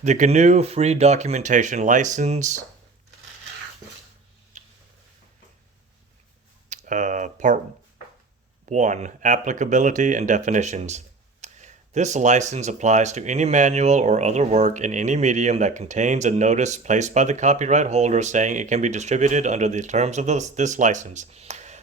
The GNU Free Documentation License, Part 1, Applicability and Definitions. This license applies to any manual or other work in any medium that contains a notice placed by the copyright holder saying it can be distributed under the terms of this license.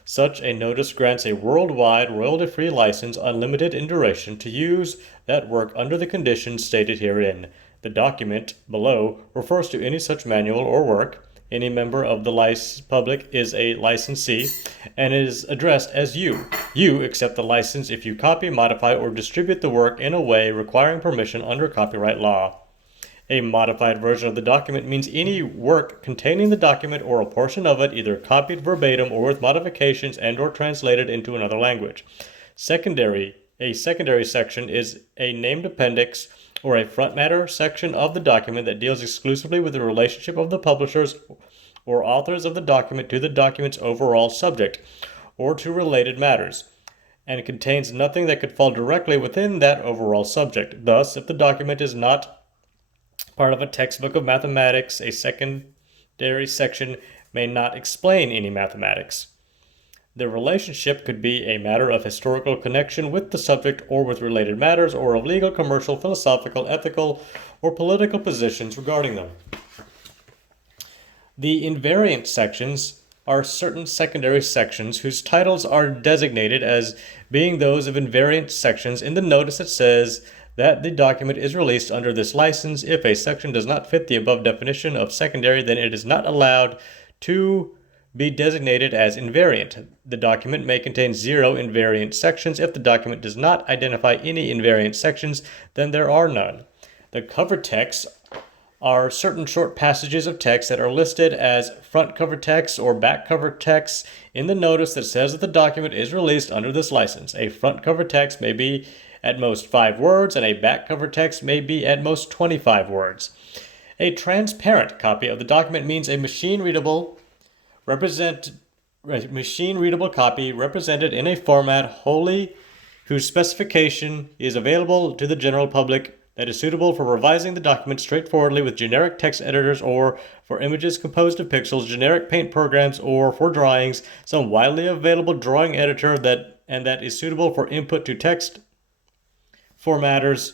Such a notice grants a worldwide royalty-free license, unlimited in duration, to use that work under the conditions stated herein. The document below refers to any such manual or work. Any member of the public is a licensee and is addressed as you. You accept the license if you copy, modify, or distribute the work in a way requiring permission under copyright law. A modified version of the document means any work containing the document or a portion of it, either copied verbatim or with modifications and/or translated into another language. A secondary section is a named appendix or a front matter section of the document that deals exclusively with the relationship of the publishers or authors of the document to the document's overall subject or to related matters, and it contains nothing that could fall directly within that overall subject. Thus, if the document is not part of a textbook of mathematics, a secondary section may not explain any mathematics. The relationship could be a matter of historical connection with the subject or with related matters, or of legal, commercial, philosophical, ethical, or political positions regarding them. The invariant sections are certain secondary sections whose titles are designated as being those of invariant sections in the notice that says that the document is released under this license. If a section does not fit the above definition of secondary, then it is not allowed to be designated as invariant. The document may contain 0 invariant sections. If the document does not identify any invariant sections, then there are none. The cover text are certain short passages of text that are listed as front cover text or back cover text in the notice that says that the document is released under this license. A front cover text may be at most 5 words, and a back cover text may be at most 25 words. A transparent copy of the document means a machine-readable copy represented in a format whose specification is available to the general public, that is suitable for revising the document straightforwardly with generic text editors, or for images composed of pixels, generic paint programs, or for drawings, some widely available drawing editor that is suitable for input to text formatters,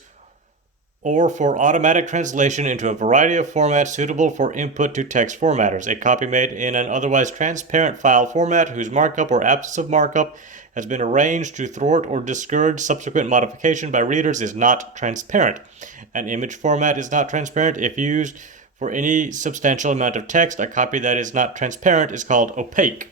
or for automatic translation into a variety of formats suitable for input to text formatters. A copy made in an otherwise transparent file format whose markup or absence of markup has been arranged to thwart or discourage subsequent modification by readers is not transparent. An image format is not transparent if used for any substantial amount of text. A copy that is not transparent is called opaque.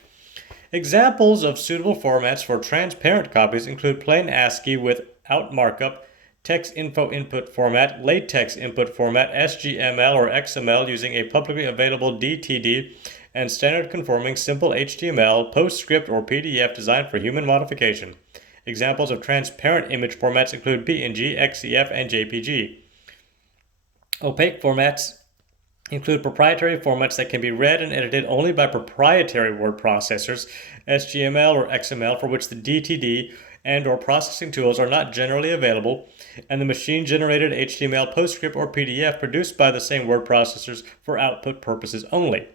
Examples of suitable formats for transparent copies include plain ASCII without markup, text info input format, latex input format, SGML or XML using a publicly available DTD, and standard conforming simple HTML, PostScript, or PDF designed for human modification. Examples of transparent image formats include PNG, XCF, and JPG. Opaque formats include proprietary formats that can be read and edited only by proprietary word processors, SGML or XML, for which the DTD and/or processing tools are not generally available, and the machine-generated HTML, PostScript, or PDF produced by the same word processors for output purposes only.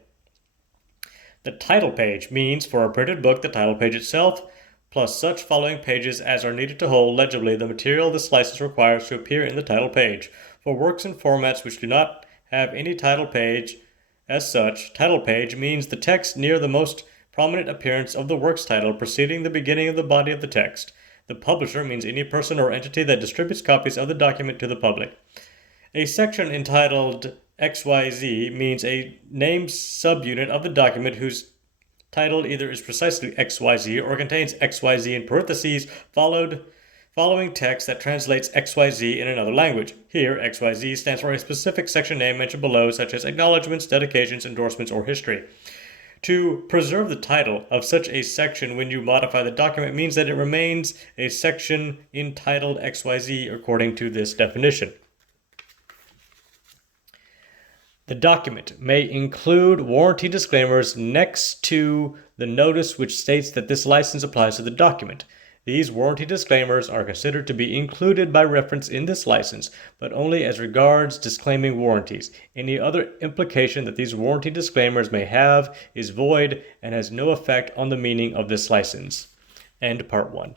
The title page means, for a printed book, the title page itself, plus such following pages as are needed to hold legibly the material this license requires to appear in the title page. For works and formats which do not have any title page as such, title page means the text near the most prominent appearance of the work's title preceding the beginning of the body of the text. The publisher means any person or entity that distributes copies of the document to the public. A section entitled XYZ means a named subunit of the document whose title either is precisely XYZ or contains XYZ in parentheses following text that translates XYZ in another language. Here, XYZ stands for a specific section name mentioned below, such as acknowledgments, dedications, endorsements, or history. To preserve the title of such a section when you modify the document means that it remains a section entitled XYZ according to this definition. The document may include warranty disclaimers next to the notice which states that this license applies to the document. These warranty disclaimers are considered to be included by reference in this license, but only as regards disclaiming warranties. Any other implication that these warranty disclaimers may have is void and has no effect on the meaning of this license. End part 1.